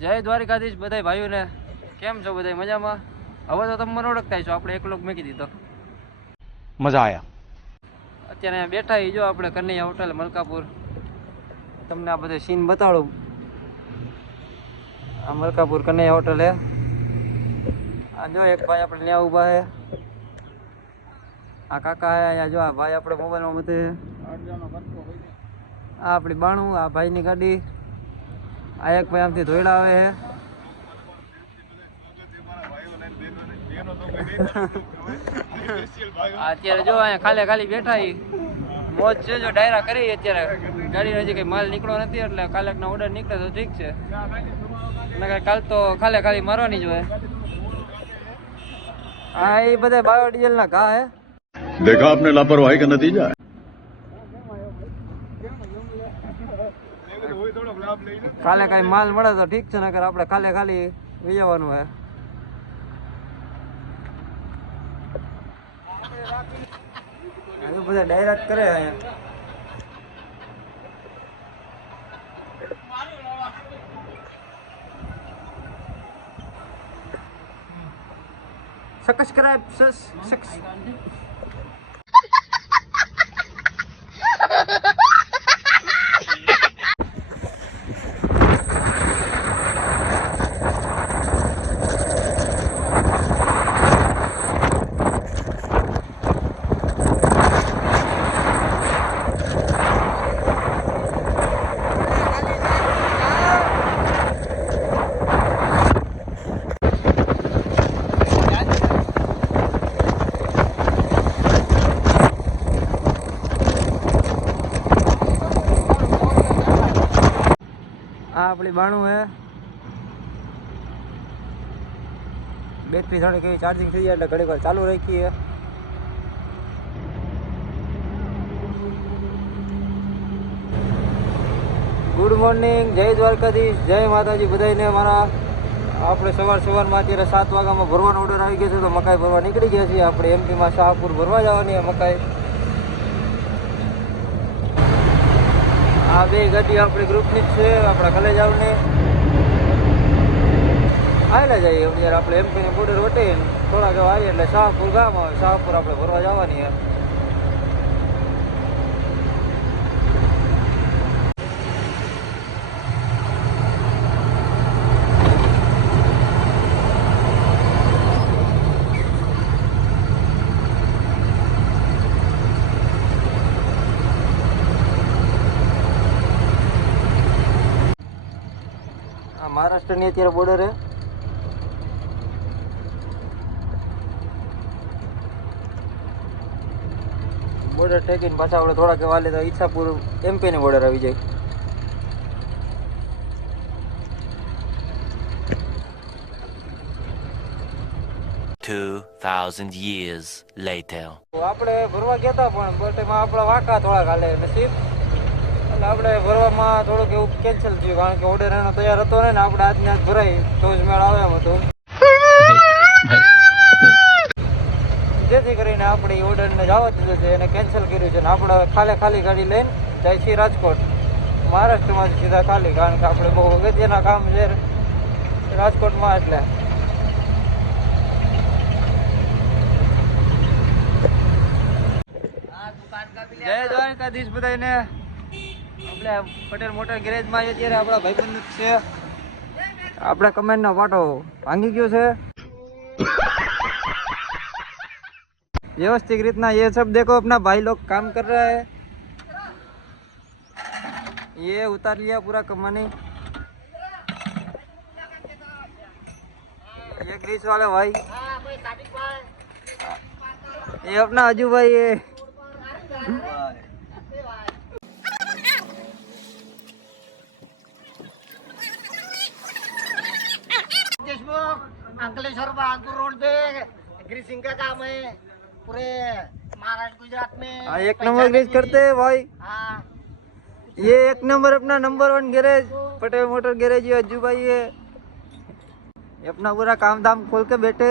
જય દ્વારિકાધીશ બધા ભાઈઓને. કેમ છો બધા મજામાં? હવે તો તમે મને ઓળખતા છો, આપણે એક લોક મૂકી દીધો. મજા આયા. અત્યારે બેઠા જો આપણે કનૈયા હોટલ મલકાપુર. તમને આ બધે સીન બતાડું. આ મલકાપુર કનૈયા હોટલ હે. આ જો એક ભાઈ આપણે ત્યાં ઊભા હે. આ કાકા હે અહીંયા. જો આ ભાઈ આપણે મોબાઈલમાં બધે આ આપણી બાણું, આ ભાઈની ગાડી. આ એક ભાઈ આમથી ધોઈડા આવે છે. અત્યારે જો અહીંયા ખાલી બેઠા મોજ છે. જો ડાયરા કરી અત્યારે ગાડીનો હજી કઈ માલ નીકળ્યો નથી, એટલે કાલેકનો ઓર્ડર નીકળે તો ઠીક છે, નકર કાલ તો ખાલી મારવાની જ હોય. હા, એ બધા બાયોડીઝલ ના ઘા હે. देखा आपने लापरवाही का नतीजा है. કાલે કઈ માલ મળે તો ઠીક છે, નકર આપણે ખાલી વિજવાનું હે. બધા ડાયરેક્ટ કરે અહીંયા. સબસ્ક્રાઇબ આપણી બાણું હે. બેટરી થોડી કઈ ચાર્જિંગ થઈ જાય એટલે ઘણી વાર ચાલુ રાખી હે. ગુડ મોર્નિંગ, જય દ્વારકાધીશ, જય માતાજી બધાને. મારા આપણે સવારમાં અત્યારે 7 વાગ્યામાં ભરવાનો ઓર્ડર આવી ગયો છે, તો મકાઈ ભરવા નીકળી ગયા છીએ. આપણે એમપીમાં શાહપુર ભરવા જવાની મકાઈ. આ બે ગાડી આપણી ગ્રુપની જ છે, આપણા કલેજ આવને આવેલા જઈએ. અત્યારે આપણે એમપીની બોર્ડર વટીને થોડાક આવીએ એટલે શાહપુર ગામ આવે. શાહપુર આપણે ભરવા જવાની છે. મહારાષ્ટ્રની અત્યારે બોર્ડર હે. બોર્ડર ટેકીને પાછા આપણે થોડાક વાલે તો ઈચ્છાપુર એમપીની બોર્ડર આવી જાય. years later. આપણે ભરવા ગયા હતા, પણ બટ એમાં આપણા વાંકા થોડાક હાલે નસીબ, એટલે આપણે ભરવામાં થોડુંક એવું કેન્સલ થયું, કારણ કે ઓર્ડર એનો તૈયાર હતો ને આપણે આજને આજ ભરાઈ તો જ મેળ આવે એમ હતું. જેથી કરીને આપણે ઓર્ડરને જવા દીધો છે, એને કેન્સલ કર્યું છે. ને આપણે ખાલી ગાડી લઈને જાય છીએ રાજકોટ. મહારાષ્ટ્રમાં સીધા ખાલી, કારણ કે આપણે બહુ અગત્યના કામ છે રાજકોટમાં. એટલે જય દ્વારકાધીશ બધાને. આપણે પટેલ મોટર ગેરેજમાં અત્યારે આપણા ભાઈબંધ છે. આપણા કમેન્ટનો પાટો ભાંગી ગયો છે. व्यवस्थित રીતના ये सब देखो अपना भाई लोग काम कर रहा है. ये उतार लिया पूरा कमानी. ये ग्रीस वाले भाई, ये अपना अजू भाई है. अंकलेश्वर बहादुर रोड पे ग्रीसिंग का काम है पूरे महाराष्ट्र गुजरात में. हाँ, एक नंबर ग्रीस करते हैं भाई. हाँ, ये एक नंबर अपना number 1 garage Patel motor garage ये अज्जू भाई है. ये अपना पूरा काम धाम खोल के बैठे.